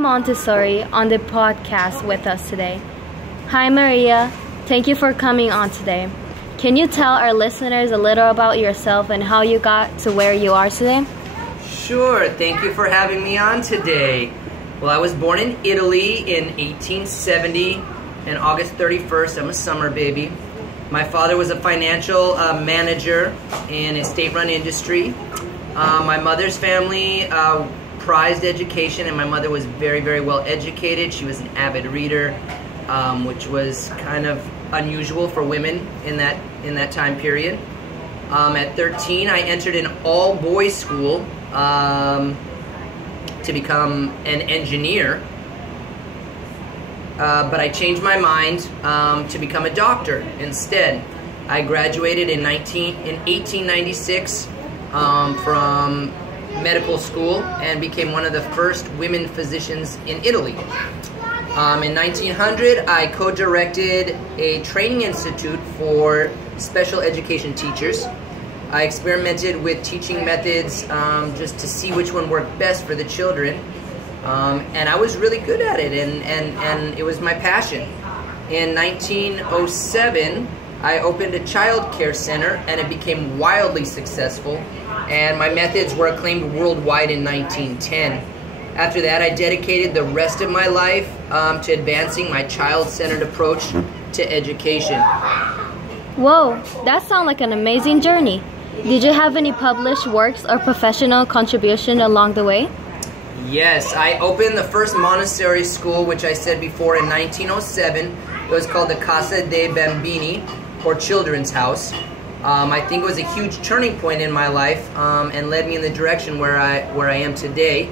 Montessori on the podcast with us today. Hi Maria, thank you for coming on today. Can you tell our listeners a little about yourself and how you got to where you are today? Sure, thank you for having me on today. Well, I was born in Italy in 1870 and August 31st. I'm a summer baby. My father was a financial manager in a state-run industry. My mother's family prized education, and my mother was very, very well educated. She was an avid reader, which was kind of unusual for women in that time period. At 13, I entered an all-boys school to become an engineer, but I changed my mind to become a doctor instead. I graduated in 1896 from medical school and became one of the first women physicians in Italy. In 1900, I co-directed a training institute for special education teachers. I experimented with teaching methods just to see which one worked best for the children. And I was really good at it, and it was my passion. In 1907, I opened a child care center, and it became wildly successful, and my methods were acclaimed worldwide in 1910. After that, I dedicated the rest of my life to advancing my child-centered approach to education. Whoa, that sounds like an amazing journey. Did you have any published works or professional contribution along the way? Yes, I opened the first Montessori school, which I said before, in 1907. It was called the Casa dei Bambini, or Children's House. I think it was a huge turning point in my life and led me in the direction where I am today.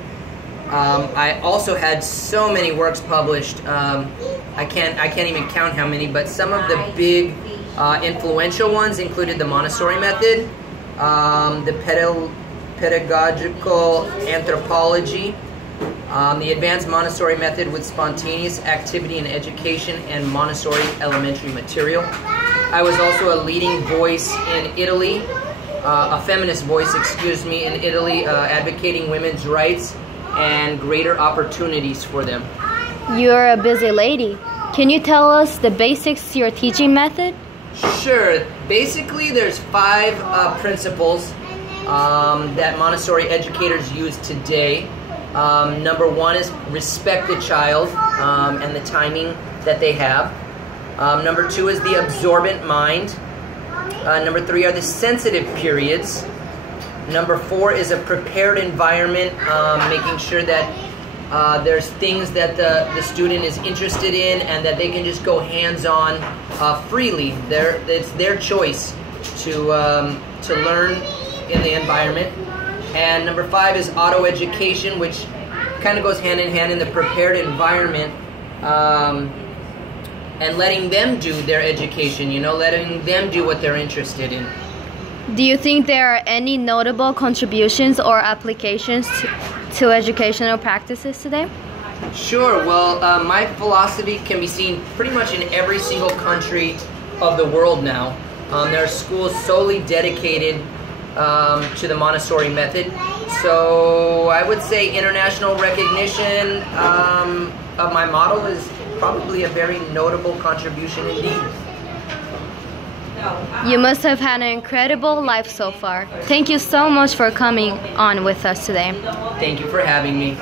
I also had so many works published. I can't even count how many, but some of the big influential ones included the Montessori method, the pedagogical anthropology, the advanced Montessori method with spontaneous activity in education, and Montessori elementary material. I was also a leading voice in Italy, a feminist voice, in Italy, advocating women's rights and greater opportunities for them. You're a busy lady. Can you tell us the basics to your teaching method? Sure. Basically, there's 5 principles that Montessori educators use today. Number 1 is respect the child and the timing that they have. Number 2 is the absorbent mind. Number 3 are the sensitive periods. Number 4 is a prepared environment, making sure that there's things that the student is interested in and that they can just go hands-on freely. It's their choice to learn in the environment. And number 5 is auto-education, which kind of goes hand in hand in the prepared environment, and letting them do their education, letting them do what they're interested in. Do you think there are any notable contributions or applications to educational practices today? Sure. Well, my philosophy can be seen pretty much in every single country of the world now. There are schools solely dedicated to the Montessori method. So I would say international recognition of my model is probably a very notable contribution indeed. You must have had an incredible life so far. Thank you so much for coming on with us today. Thank you for having me.